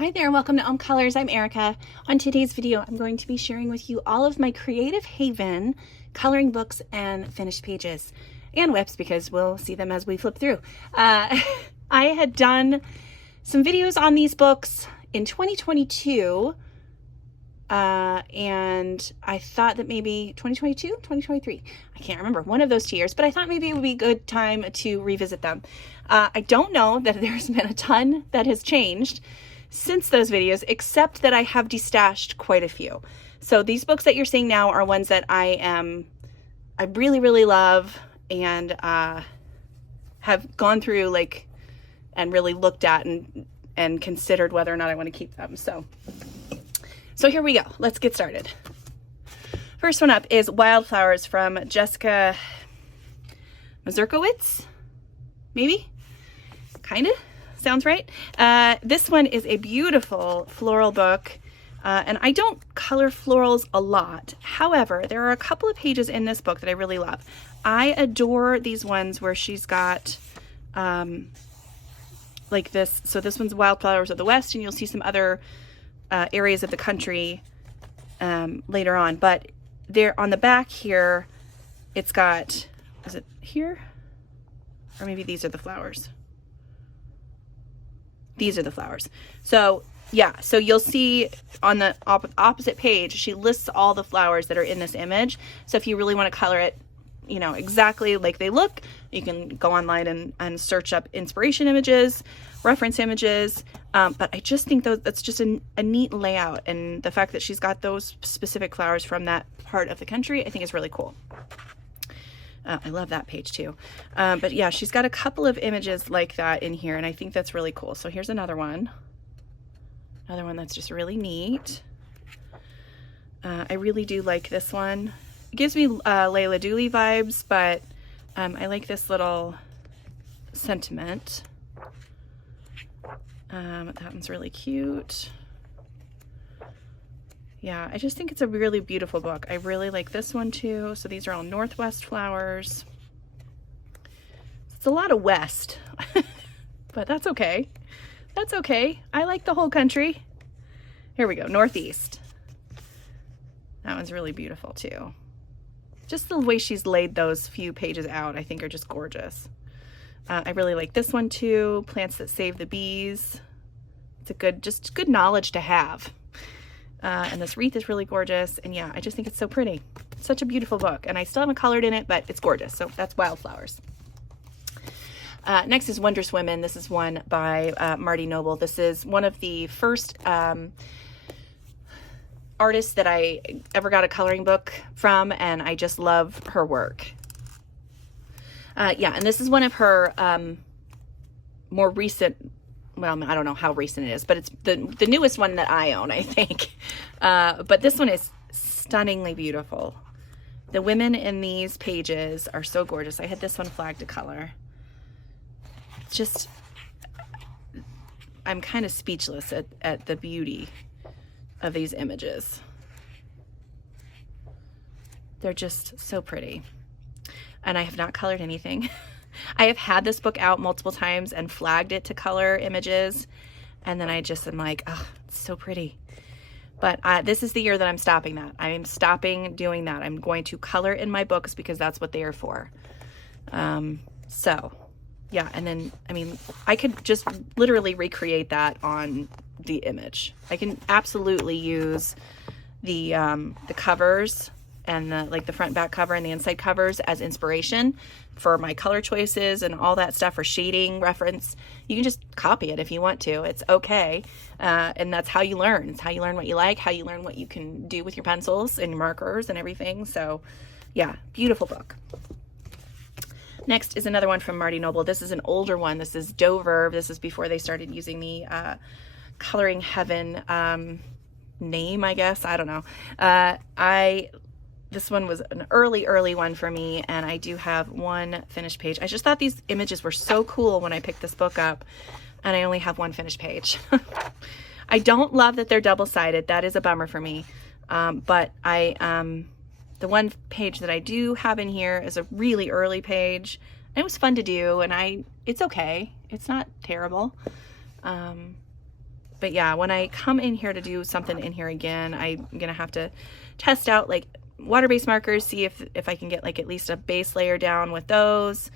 Hi there, welcome to Colors. I'm Erica. On today's video, I'm going to be sharing with you all of my Creative Haven coloring books and finished pages and WIPs because we'll see them as we flip through. I had done some videos on these books in 2022 and I thought that maybe 2022, 2023, I can't remember, one of those 2 years, but I thought maybe it would be a good time to revisit them. I don't know that there's been a ton that has changed since those videos, except that I have destashed quite a few. So these books that you're seeing now are ones that I really, really love and have gone through and really looked at and considered whether or not I want to keep them. So here we go. Let's get started. First one up is Wildflowers from Jessica Mazurkowicz, maybe? Kind of? Sounds right. This one is a beautiful floral book, and I don't color florals a lot. However, there are a couple of pages in this book that I really love. I adore these ones where she's got like this. So this one's Wildflowers of the West, and you'll see some other areas of the country later on. But there on the back here, it's got, is it here? Or maybe these are the flowers. These are the flowers. So yeah, so you'll see on the opposite page, she lists all the flowers that are in this image. So if you really want to color it, you know, exactly like they look, you can go online and search up inspiration images, reference images. But I just think that's just a neat layout. And the fact that she's got those specific flowers from that part of the country, I think is really cool. I love that page too. But yeah, she's got a couple of images like that in here, and I think that's really cool. So here's another one. Another one that's just really neat. I really do like this one. It gives me Layla Dooley vibes, but I like this little sentiment. That one's really cute. Yeah, I just think it's a really beautiful book. I really like this one too. So these are all Northwest flowers. It's a lot of West, but that's okay. That's okay. I like the whole country. Here we go, Northeast. That one's really beautiful too. Just the way she's laid those few pages out, I think are just gorgeous. I really like this one too, Plants That Save the Bees. It's a just good knowledge to have. And this wreath is really gorgeous. And yeah, I just think it's so pretty. It's such a beautiful book. And I still haven't colored in it, but it's gorgeous. So that's Wildflowers. Next is Wondrous Women. This is one by Marty Noble. This is one of the first artists that I ever got a coloring book from. And I just love her work. Yeah, and this is one of her more recent, well, I don't know how recent it is, but it's the newest one that I own, I think. But this one is stunningly beautiful. The women in these pages are so gorgeous. I had this one flagged to color. It's just, I'm kind of speechless at the beauty of these images. They're just so pretty. And I have not colored anything. I have had this book out multiple times and flagged it to color images, and then I just am like, oh, it's so pretty. But this is the year that I'm stopping that. I'm stopping doing that. I'm going to color in my books because that's what they are for. So yeah, and then, I mean, I could just literally recreate that on the image. I can absolutely use the covers and the front back cover and the inside covers as inspiration for my color choices and all that stuff, for shading reference. You can just copy it if you want to. It's okay. And that's how you learn. It's how you learn what you like, how you learn what you can do with your pencils and markers and everything. So yeah, beautiful book. Next is another one from Marty Noble. This is an older one. This is Dover. This is before they started using the Coloring Heaven name, I guess. I don't know. This one was an early one for me, and I do have one finished page. I just thought these images were so cool when I picked this book up, and I only have one finished page. I don't love that they're double-sided. That is a bummer for me. But the one page that I do have in here is a really early page. It was fun to do, and it's okay. It's not terrible. But yeah, when I come in here to do something in here again, I'm gonna have to test out like water-based markers, see if I can get like at least a base layer down with those.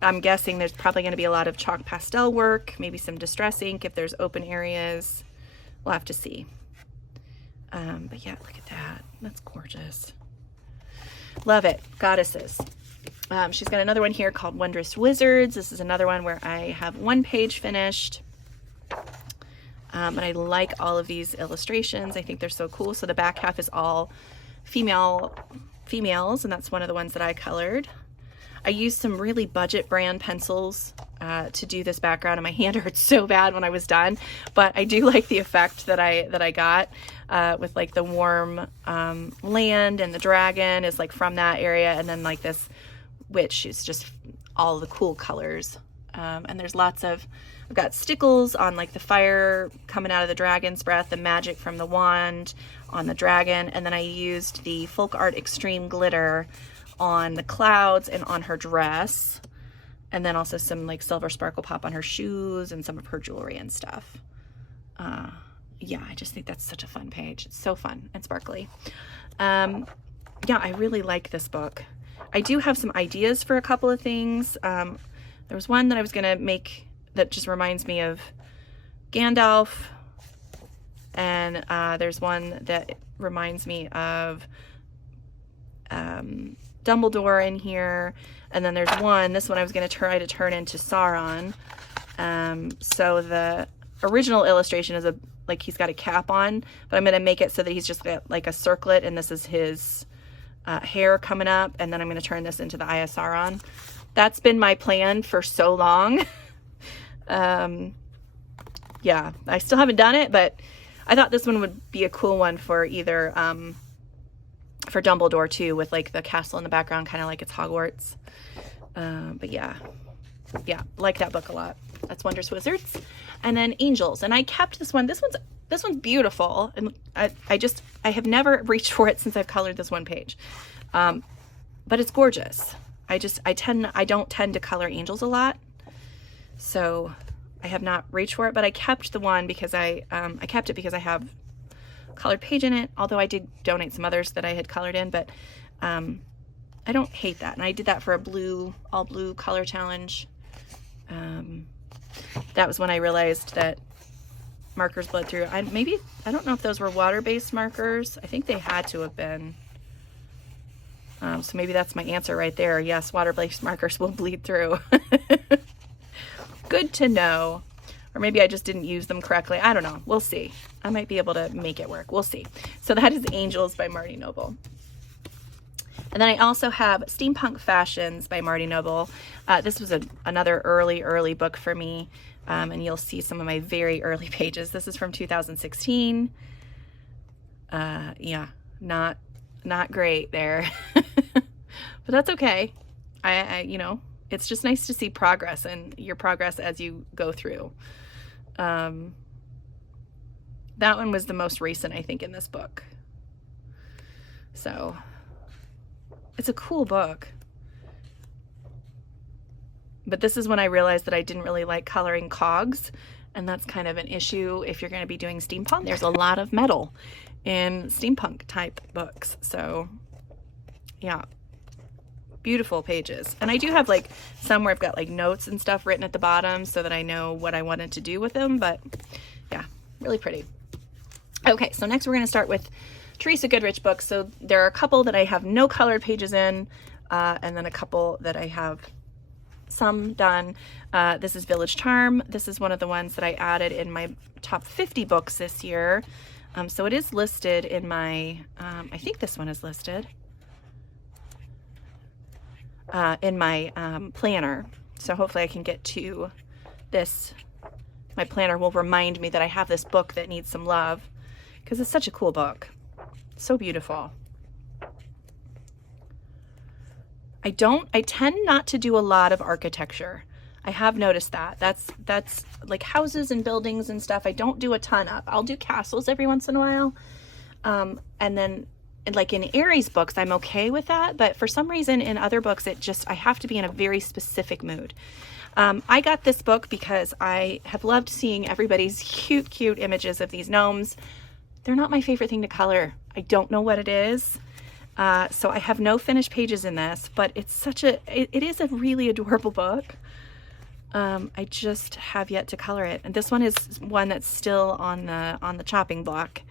I'm guessing there's probably going to be a lot of chalk pastel work, maybe some distress ink if there's open areas. We'll have to see. But yeah, look at that. That's gorgeous. Love it. Goddesses. She's got another one here called Wondrous Wizards. This is another one where I have one page finished. And I like all of these illustrations. I think they're so cool. So the back half is all females, and that's one of the ones that I colored. I used some really budget brand pencils to do this background, and my hand hurt so bad when I was done, but I do like the effect that I got with like the warm land, and the dragon is like from that area, and then like this witch is just all the cool colors. And there's lots of, I've got stickles on like the fire coming out of the dragon's breath, the magic from the wand on the dragon, and then I used the Folk Art Extreme glitter on the clouds and on her dress, and then also some like silver sparkle pop on her shoes and some of her jewelry and stuff. Yeah, I just think that's such a fun page. It's so fun and sparkly. Yeah, I really like this book. I do have some ideas for a couple of things. There was one that I was gonna make that just reminds me of Gandalf, and there's one that reminds me of Dumbledore in here, and then there's this one I was going to try to turn into Sauron. So the original illustration is like he's got a cap on, but I'm going to make it so that he's just got like a circlet, and this is his hair coming up, and then I'm going to turn this into the Eye of Sauron. That's been my plan for so long. Yeah, I still haven't done it, but I thought this one would be a cool one for either for Dumbledore too, with like the castle in the background, kind of like it's Hogwarts. But yeah, like that book a lot. That's Wondrous Wizards. And then Angels, and I kept this one. This one's beautiful, and I have never reached for it since I've colored this one page. But it's gorgeous. I don't tend to color angels a lot, so I have not reached for it, but I kept the one because I kept it because I have colored page in it, although I did donate some others that I had colored in, but I don't hate that. And I did that for a all blue color challenge. That was when I realized that markers bled through. I don't know if those were water-based markers. I think they had to have been. So maybe that's my answer right there. Yes, water-based markers will bleed through. Good to know. Or maybe I just didn't use them correctly. I don't know. We'll see. I might be able to make it work. We'll see. So that is Angels by Marty Noble. And then I also have Steampunk Fashions by Marty Noble. This was another early book for me. And you'll see some of my very early pages. This is from 2016. Yeah, not great there. But that's okay. I it's just nice to see progress, and your progress as you go through. That one was the most recent, I think, in this book. So it's a cool book. But this is when I realized that I didn't really like coloring cogs, and that's kind of an issue if you're going to be doing steampunk. There's a lot of metal in steampunk type books. So yeah, beautiful pages. And I do have like some where I've got like notes and stuff written at the bottom so that I know what I wanted to do with them, but yeah, really pretty. Okay, so next we're going to start with Teresa Goodridge books. So there are a couple that I have no colored pages in, and then a couple that I have some done. This is Village Charm. This is one of the ones that I added in my top 50 books this year. So it is listed in my, I think this one is listed in my planner. So hopefully I can get to this. My planner will remind me that I have this book that needs some love, because it's such a cool book. So beautiful. I tend not to do a lot of architecture. I have noticed that. That's like houses and buildings and stuff. I don't do a ton of. I'll do castles every once in a while. And then like in Aries books, I'm okay with that. But for some reason in other books, I have to be in a very specific mood. I got this book because I have loved seeing everybody's cute images of these gnomes. They're not my favorite thing to color. I don't know what it is. So I have no finished pages in this, but it's it is a really adorable book. I just have yet to color it. And this one is one that's still on the chopping block.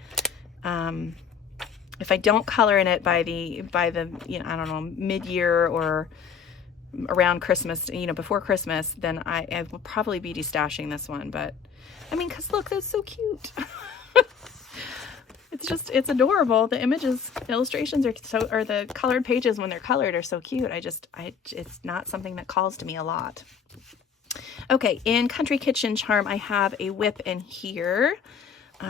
If I don't color in it by the, you know, I don't know, mid-year or around Christmas, you know, before Christmas, then I will probably be destashing this one. But I mean, cause look, that's so cute. It's adorable. The illustrations or the colored pages when they're colored are so cute. It's not something that calls to me a lot. Okay, in Country Kitchen Charm, I have a whip in here.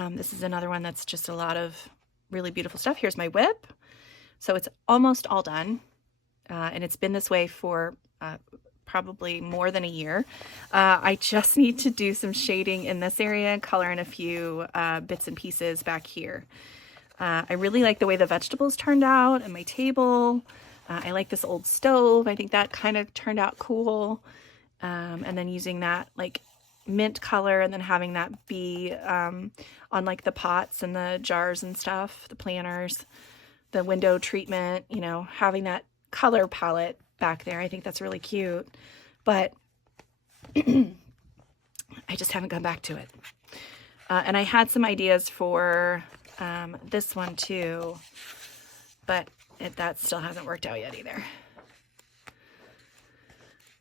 This is another one that's just a lot of really beautiful stuff. Here's my whip. So it's almost all done. And it's been this way for probably more than a year. I just need to do some shading in this area and color in a few bits and pieces back here. I really like the way the vegetables turned out and my table. I like this old stove. I think that kind of turned out cool. And then using that like mint color and then having that be on like the pots and the jars and stuff, the planters, the window treatment, you know, having that color palette back there. I think that's really cute, but I just haven't gone back to it. And I had some ideas for this one too, but that still hasn't worked out yet either.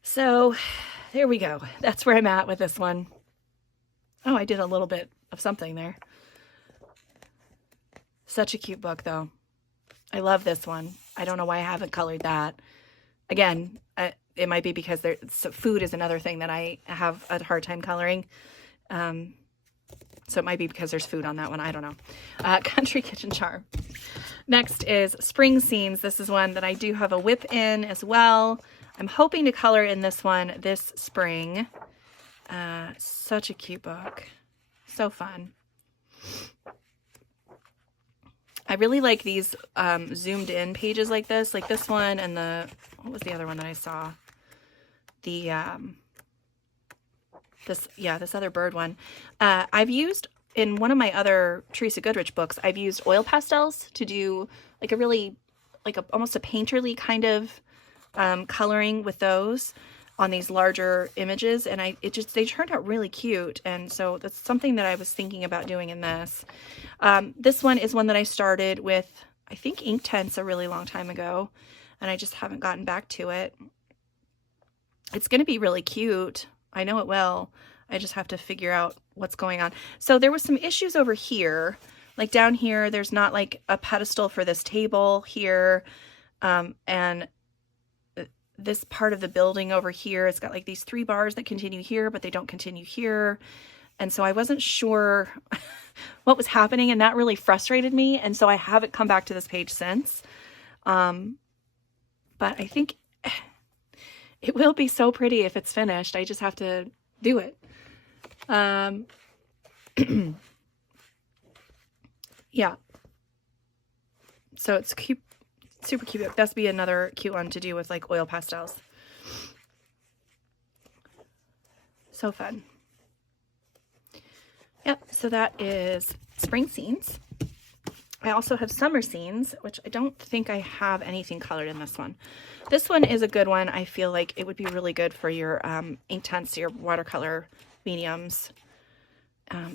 So there we go. That's where I'm at with this one. Oh, I did a little bit of something there. Such a cute book though. I love this one. I don't know why I haven't colored that. Again, it might be because food is another thing that I have a hard time coloring. So it might be because there's food on that one. I don't know. Country Kitchen Charm. Next is Spring Scenes. This is one that I do have a whip in as well. I'm hoping to color in this one this spring. Such a cute book. So fun. I really like these zoomed in pages like this one and what was the other one that I saw? The, this other bird one. I've used, in one of my other Teresa Goodridge books, I've used oil pastels to do like a really, almost a painterly kind of coloring with those on these larger images, and they turned out really cute, and so that's something that I was thinking about doing in this. This one is one that I started with, I think, Inktense a really long time ago, and I just haven't gotten back to it. It's going to be really cute. I know it will. I just have to figure out what's going on. So there was some issues over here, like down here, there's not like a pedestal for this table here, and this part of the building over here, it's got like these 3 bars that continue here, but they don't continue here. And so I wasn't sure what was happening, and that really frustrated me. And so I haven't come back to this page since. But I think it will be so pretty if it's finished. I just have to do it. Yeah. So it's cute. Super cute. That's be another cute one to do with like oil pastels. So fun. Yep, so that is Spring Scenes. I also have Summer Scenes, which I don't think I have anything colored in this one. This one is a good one. I feel like it would be really good for your Inktense, your watercolor mediums.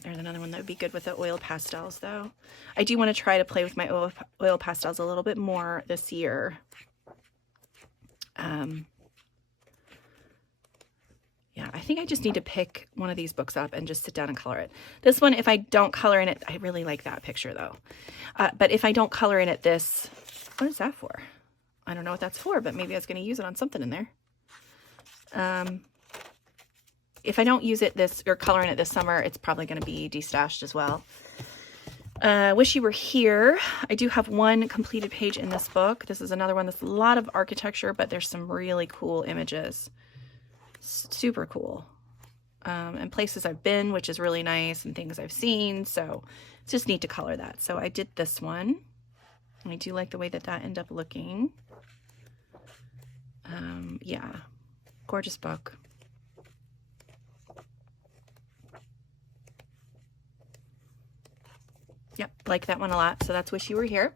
There's another one that would be good with the oil pastels, though. I do want to try to play with my oil pastels a little bit more this year. Yeah, I think I just need to pick one of these books up and just sit down and color it. This one, if I don't color in it, I really like that picture, though. But if I don't color in it what is that for? I don't know what that's for, but maybe I was going to use it on something in there. If I don't use it or color in it this summer, it's probably going to be destashed as well. Wish You Were Here. I do have one completed page in this book. This is another one that's a lot of architecture, but there's some really cool images. Super cool. And places I've been, which is really nice, and things I've seen. So it's just neat to color that. So I did this one. I do like the way that ended up looking. Yeah, gorgeous book. Yep, like that one a lot. So that's Wish You Were Here.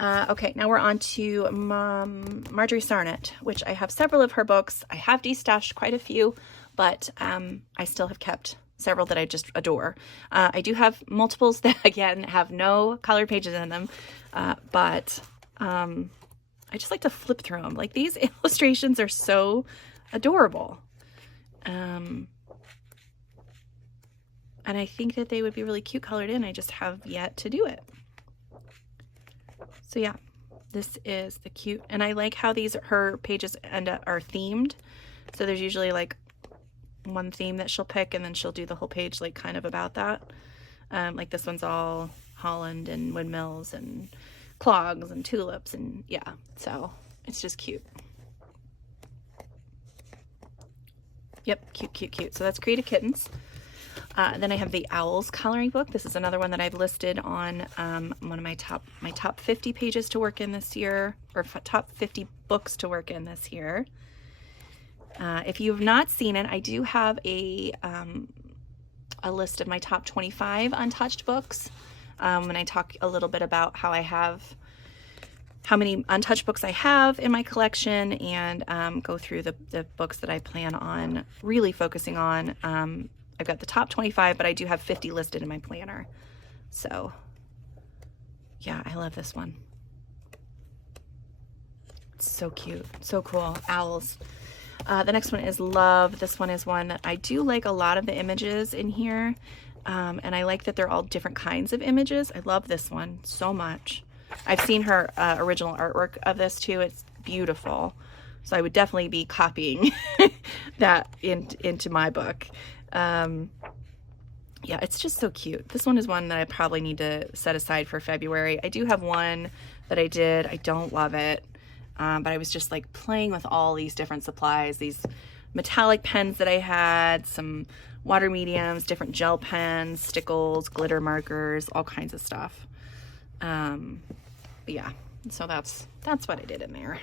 Okay, now we're on to Marjorie Sarnat, which I have several of her books. I have destashed quite a few, but I still have kept several that I just adore. I do have multiples that, again, have no colored pages in them, but I just like to flip through them. Like, these illustrations are so adorable. And I think that they would be really cute colored in. I just have yet to do it. So yeah, this is the cute, and I like how her pages are themed. So there's usually like one theme that she'll pick, and then she'll do the whole page like kind of about that. Like this one's all Holland and windmills and clogs and tulips, and yeah, so it's just cute. Yep, cute, cute, cute. So that's Creative Kittens. Then I have the Owls coloring book. This is another one that I've listed on one of my top 50 pages to work in this year, or top 50 books to work in this year. If you have not seen it, I do have a list of my top 25 untouched books. And I talk a little bit about how many untouched books I have in my collection, and go through the books that I plan on really focusing on. I've got the top 25, but I do have 50 listed in my planner. So yeah, I love this one. It's so cute, so cool. Owls. The next one is Love. This one is one that I do like a lot of the images in here. And I like that they're all different kinds of images. I love this one so much. I've seen her original artwork of this too. It's beautiful. So I would definitely be copying that into my book. Yeah, it's just so cute. This one is one that I probably need to set aside for February. I do have one that I did. I don't love it. But I was just like playing with all these different supplies, these metallic pens that I had, some water mediums, different gel pens, stickles, glitter markers, all kinds of stuff. But yeah, so that's what I did in there.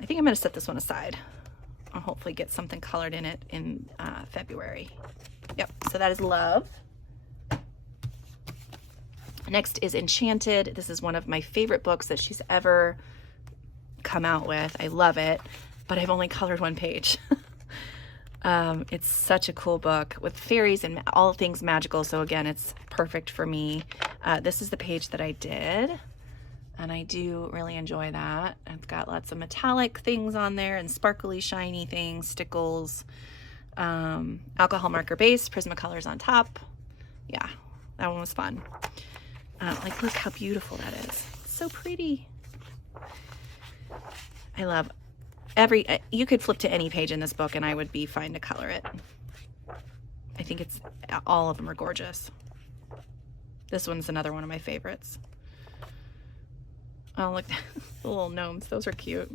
I think I'm going to set this one aside. I'll hopefully get something colored in it in February. Yep, so that is Love. Next is Enchanted. This is one of my favorite books that she's ever come out with. I love it, but I've only colored one page. It's such a cool book with fairies and all things magical, so again, it's perfect for me. This is the page that I did, and I do really enjoy that. I've got lots of metallic things on there and sparkly, shiny things, stickles, alcohol marker base, Prismacolors on top. Yeah, that one was fun. Like, look how beautiful that is. It's so pretty. I love you could flip to any page in this book and I would be fine to color it. I think all of them are gorgeous. This one's another one of my favorites. Oh, look, the little gnomes. Those are cute.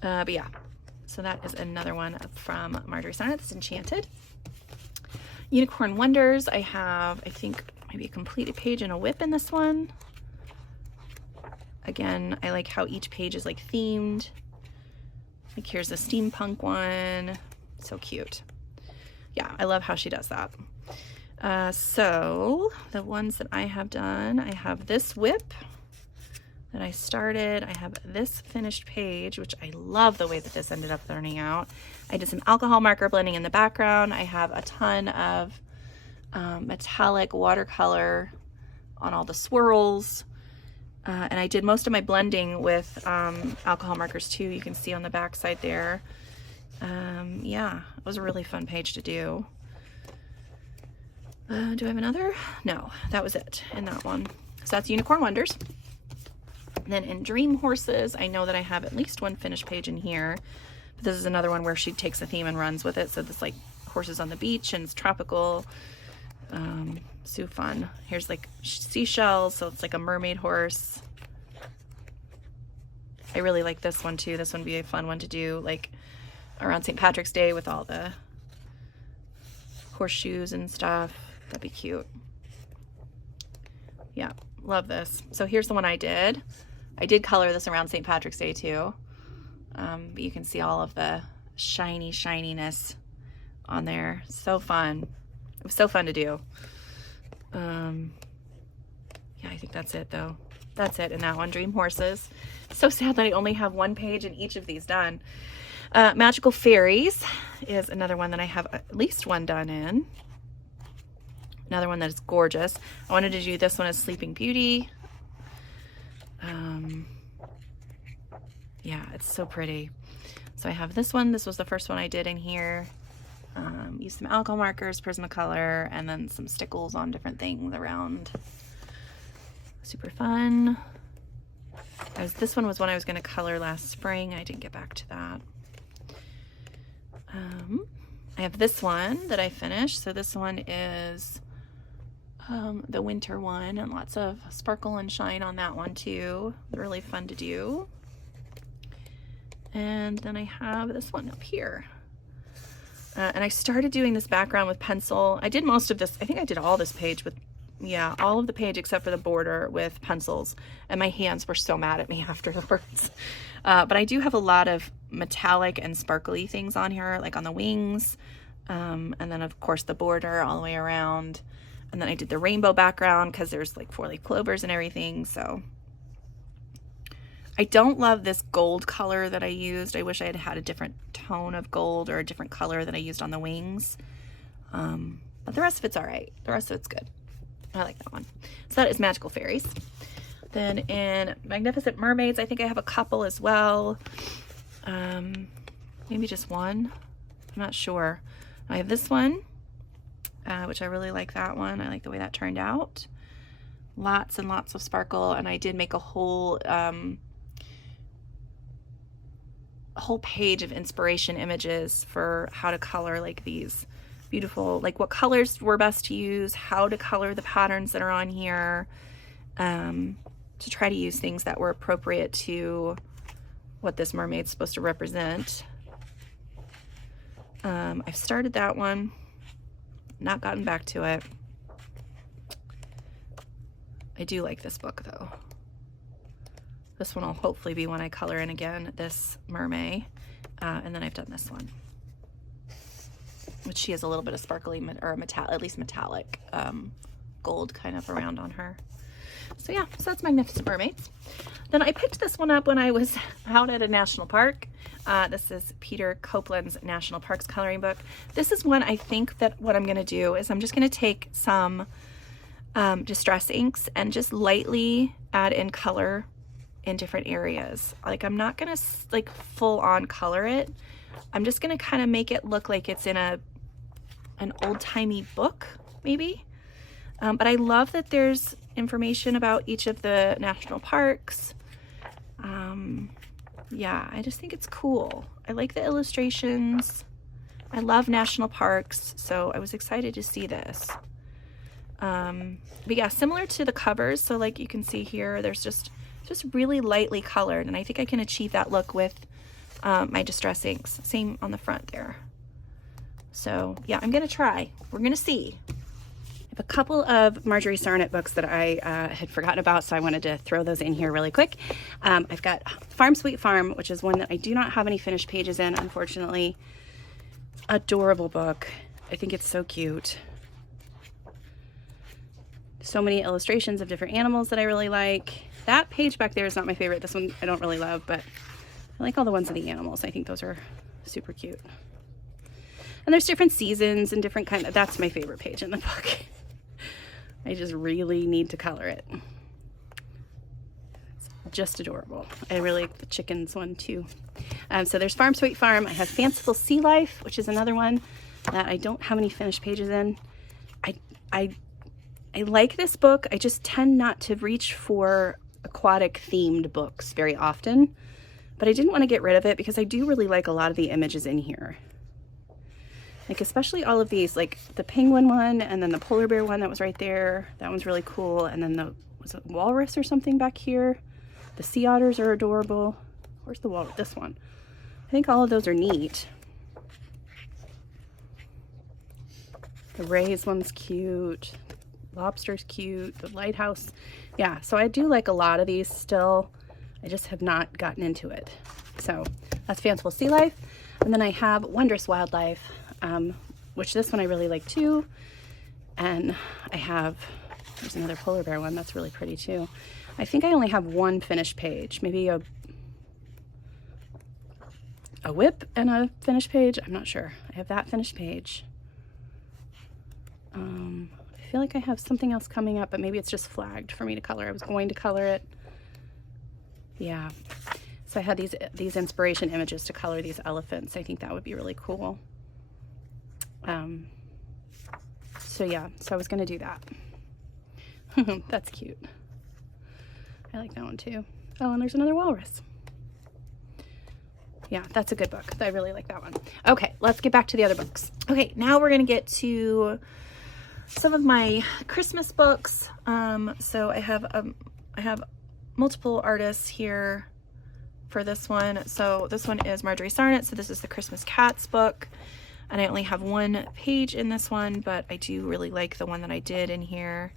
But yeah, so that is another one from Marjorie Sarnat. It's Enchanted. Unicorn Wonders. I have, I think, maybe a completed page and a whip in this one. Again, I like how each page is like themed. Like, here's a steampunk one. So cute. Yeah, I love how she does that. So the ones that I have done, I have this whip that I started. I have this finished page, which I love the way that this ended up turning out. I did some alcohol marker blending in the background. I have a ton of metallic watercolor on all the swirls. And I did most of my blending with alcohol markers too. You can see on the back side there. Yeah, it was a really fun page to do. Do I have another? No, that was it in that one. So that's Unicorn Wonders. And then in Dream Horses, I know that I have at least one finished page in here. But this is another one where she takes the theme and runs with it. So this, like, horses on the beach, and it's tropical. So fun. Here's like seashells, so it's like a mermaid horse. I really like this one too. This one would be a fun one to do like around St. Patrick's Day with all the horseshoes and stuff. That'd be cute. Yeah, love this. So here's the one I did. I did color this around St. Patrick's Day too. But you can see all of the shininess on there. So fun. was so fun to do. Yeah, I think that's it though. That's it in that one, Dream Horses. So sad that I only have one page in each of these done. Magical Fairies is another one that I have at least one done in. Another one that is gorgeous. I wanted to do this one as Sleeping Beauty. Yeah, it's so pretty. So I have this one. This was the first one I did in here. Used some alcohol markers, Prismacolor, and then some stickles on different things around. Super fun. This one was one I was going to color last spring. I didn't get back to that. I have this one that I finished. So this one is the winter one, and lots of sparkle and shine on that one too. Really fun to do. And then I have this one up here. And I started doing this background with pencil. I did most of this. I think I did all this page with, yeah, all of the page except for the border with pencils. And my hands were so mad at me afterwards. But I do have a lot of metallic and sparkly things on here, like on the wings. And then of course the border all the way around. And then I did the rainbow background because there's like 4-leaf clovers and everything. So I don't love this gold color that I used. I wish I had had a different tone of gold or a different color that I used on the wings. But the rest of it's all right. The rest of it's good. I like that one. So that is Magical Fairies. Then in Magnificent Mermaids, I think I have a couple as well. Maybe just one. I'm not sure. I have this one, which I really like that one. I like the way that turned out. Lots and lots of sparkle, and I did make a whole page of inspiration images for how to color like these beautiful, like what colors were best to use, how to color the patterns that are on here, to try to use things that were appropriate to what this mermaid's supposed to represent. I've started that one, not gotten back to it. I do like this book though. This one will hopefully be when I color in again, this mermaid. And then I've done this one, which she has a little bit of sparkly or metallic, at least metallic gold kind of around on her. So yeah, so that's Magnificent Mermaids. Then I picked this one up when I was out at a national park. This is Peter Copeland's National Parks coloring book. This is one I think that what I'm going to do is I'm just going to take some distress inks and just lightly add in color in different areas. Like I'm not going to like full on color it. I'm just going to kind of make it look like it's in an old-timey book maybe. But I love that there's information about each of the national parks. Yeah, I just think it's cool. I like the illustrations. I love national parks, so I was excited to see this. But yeah, similar to the covers, so like you can see here, there's just really lightly colored, and I think I can achieve that look with my distress inks. Same on the front there. So yeah, I'm gonna try. We're gonna see. A couple of Marjorie Sarnat books that I had forgotten about, so I wanted to throw those in here really quick. I've got Farm Sweet Farm, which is one that I do not have any finished pages in, unfortunately. Adorable book. I think it's so cute. So many illustrations of different animals that I really like. That page back there is not my favorite. This one I don't really love, but I like all the ones of the animals. I think those are super cute. And there's different seasons and different kind of, that's my favorite page in the book. I just really need to color it. It's just adorable. I really like the chickens one too. So there's Farm Sweet Farm. I have Fanciful Sea Life, which is another one that I don't have any finished pages in. I like this book. I just tend not to reach for aquatic themed books very often, but I didn't want to get rid of it because I do really like a lot of the images in here. Like especially all of these, like the penguin one and then the polar bear one that was right there. That one's really cool. And then was it walrus or something back here? The sea otters are adorable. Where's the walrus? This one. I think all of those are neat. The rays one's cute. Lobster's cute. The lighthouse. Yeah, so I do like a lot of these still. I just have not gotten into it. So that's Fanciful Sea Life. And then I have Wondrous Wildlife, which this one I really like too. And there's another polar bear one that's really pretty too. I think I only have one finished page, maybe a whip and a finished page. I'm not sure. I have that finished page. I feel like I have something else coming up, but maybe it's just flagged for me to color. I was going to color it. Yeah. So I had these inspiration images to color these elephants. I think that would be really cool. So yeah, so I was going to do that. That's cute. I like that one too. Oh, and there's another walrus. Yeah, that's a good book. I really like that one. Okay, let's get back to the other books. Okay, now we're going to get to some of my Christmas books. So I have multiple artists here for this one. So this one is Marjorie Sarnat. So this is the Christmas Cats book. And I only have one page in this one, but I do really like the one that I did in here.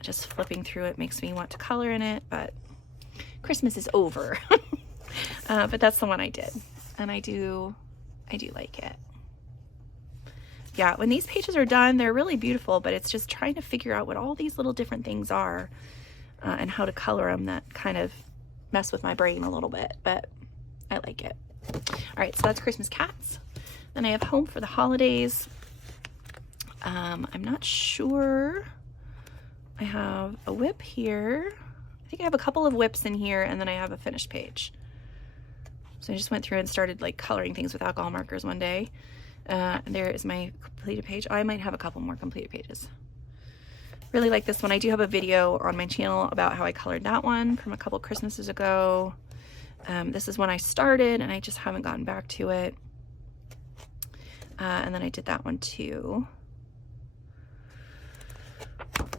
Just flipping through it makes me want to color in it, but Christmas is over. But that's the one I did. And I do like it. Yeah, when these pages are done, they're really beautiful, but it's just trying to figure out what all these little different things are and how to color them that kind of mess with my brain a little bit, but I like it. All right, so that's Christmas Cats. Then I have Home for the Holidays. I'm not sure. I have a whip here. I think I have a couple of whips in here, and then I have a finished page. So I just went through and started like coloring things with alcohol markers one day. And there is my completed page. Oh, I might have a couple more completed pages. Really like this one. I do have a video on my channel about how I colored that one from a couple Christmases ago. This is when I started and I just haven't gotten back to it. And then I did that one too.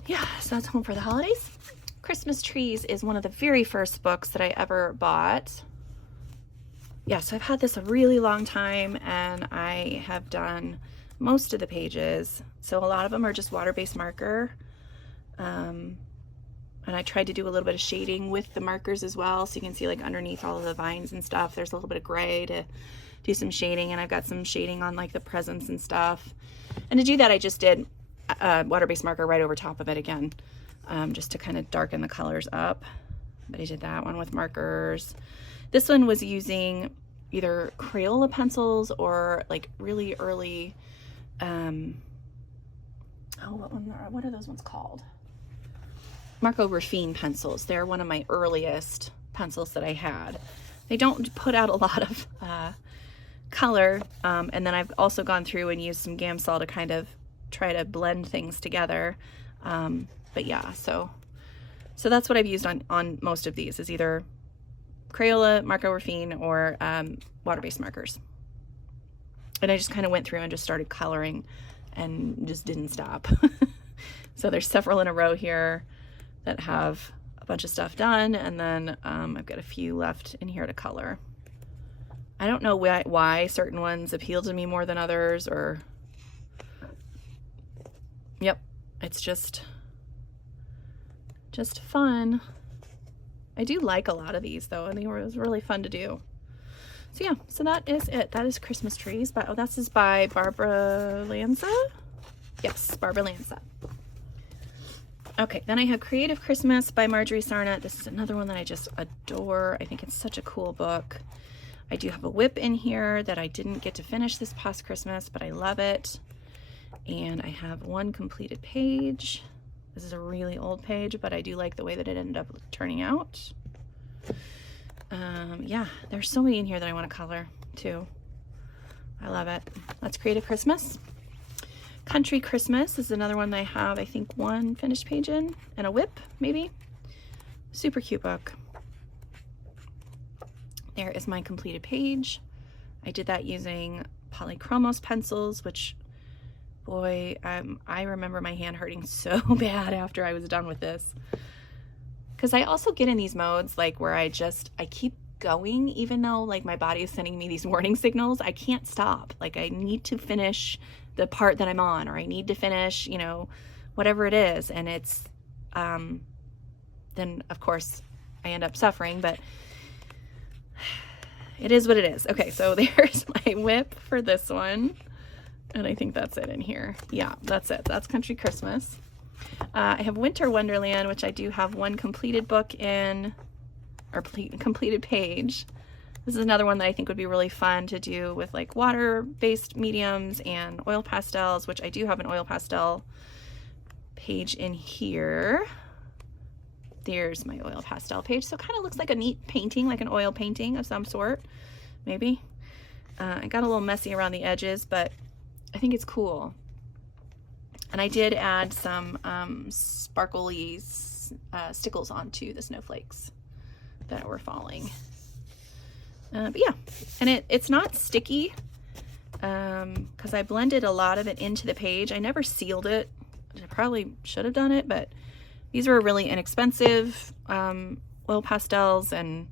Yeah, so that's Home for the Holidays. Christmas Trees is one of the very first books that I ever bought. Yeah, so I've had this a really long time and I have done most of the pages. So a lot of them are just water-based marker. And I tried to do a little bit of shading with the markers as well. So you can see like underneath all of the vines and stuff, there's a little bit of gray to do some shading. And I've got some shading on like the presents and stuff. And to do that, I just did water-based marker right over top of it again, just to kind of darken the colors up. But I did that one with markers. This one was using either Crayola pencils or like really early, what are those ones called? Marco Raffine pencils. They're one of my earliest pencils that I had. They don't put out a lot of color, and then I've also gone through and used some Gamsol to kind of try to blend things together. But yeah, so that's what I've used on most of these, is either Crayola, Marco Raffine, or water-based markers. And I just kind of went through and just started coloring and just didn't stop. So there's several in a row here that have a bunch of stuff done, and then I've got a few left in here to color. I don't know why certain ones appeal to me more than others, or yep, it's just fun. I do like a lot of these though, and it was really fun to do. So yeah, so that is it. That is Christmas Trees. This is by Barbara Lanza. Yes, Barbara Lanza. Okay, then I have Creative Christmas by Marjorie Sarnat. This is another one that I just adore. I think it's such a cool book. I do have a whip in here that I didn't get to finish this past Christmas, but I love it. And I have one completed page. This is a really old page, but I do like the way that it ended up turning out. Yeah, there's so many in here that I want to color too. I love it. That's Creative Christmas. Country Christmas is another one that I have, I think, one finished page in, and a whip, maybe. Super cute book. There is my completed page. I did that using polychromos pencils, which, boy, I remember my hand hurting so bad after I was done with this. Because I also get in these modes like where I keep going, even though like my body is sending me these warning signals. I can't stop. Like I need to finish the part that I'm on, or I need to finish, you know, whatever it is. And it's, then of course I end up suffering, but it is what it is. Okay, so there's my whip for this one. And I think that's it in here. Yeah, that's it. That's Country Christmas. I have Winter Wonderland, which I do have one completed book in, or completed page. This is another one that I think would be really fun to do with like water-based mediums and oil pastels, which I do have an oil pastel page in here. There's my oil pastel page. So it kind of looks like a neat painting, like an oil painting of some sort, maybe. I got a little messy around the edges, but I think it's cool. And I did add some sparkly stickles onto the snowflakes that were falling. But yeah, and it's not sticky because I blended a lot of it into the page. I never sealed it. I probably should have done it, but these were really inexpensive oil pastels, and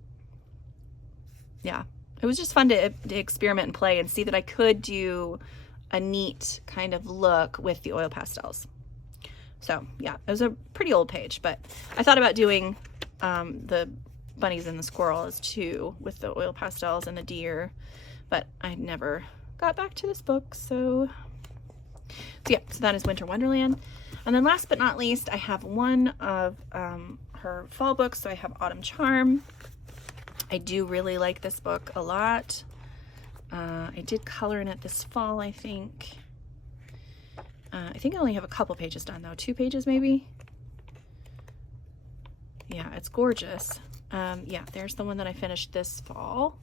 yeah, it was just fun to experiment and play and see that I could do a neat kind of look with the oil pastels. So yeah, it was a pretty old page, but I thought about doing the bunnies and the squirrels too with the oil pastels and the deer, but I never got back to this book. So yeah, so that is Winter Wonderland. And then last but not least, I have one of her fall books. So I have Autumn Charm. I do really like this book a lot. I did color in it this fall, I think. I think I only have a couple pages done though, 2 pages maybe. Yeah, it's gorgeous. Yeah, there's the one that I finished this fall.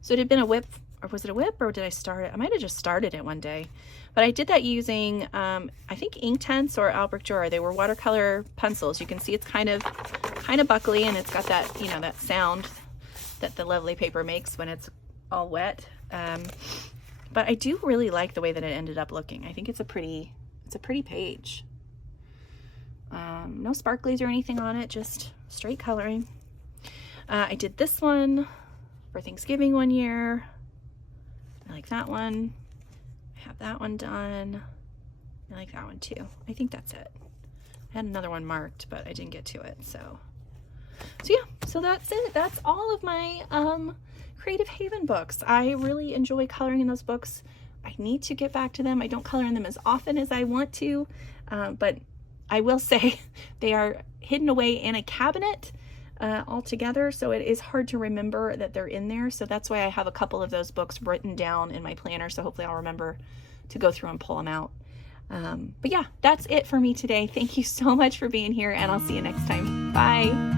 So it had been a whip, or was it a whip, or did I start it? I might have just started it one day. But I did that using, I think Inktense or Albrecht Dürer. They were watercolor pencils. You can see it's kind of buckly, and it's got that, you know, that sound that the lovely paper makes when it's all wet. But I do really like the way that it ended up looking. I think it's a pretty page. No sparklies or anything on it, just straight coloring. I did this one for Thanksgiving one year. I like that one. I have that one done. I like that one too. I think that's it. I had another one marked, but I didn't get to it. So yeah, so that's it. That's all of my Creative Haven books. I really enjoy coloring in those books. I need to get back to them. I don't color in them as often as I want to, but I will say they are hidden away in a cabinet all together, so it is hard to remember that they're in there. So that's why I have a couple of those books written down in my planner, so hopefully I'll remember to go through and pull them out. But yeah, that's it for me today. Thank you so much for being here, and I'll see you next time. Bye.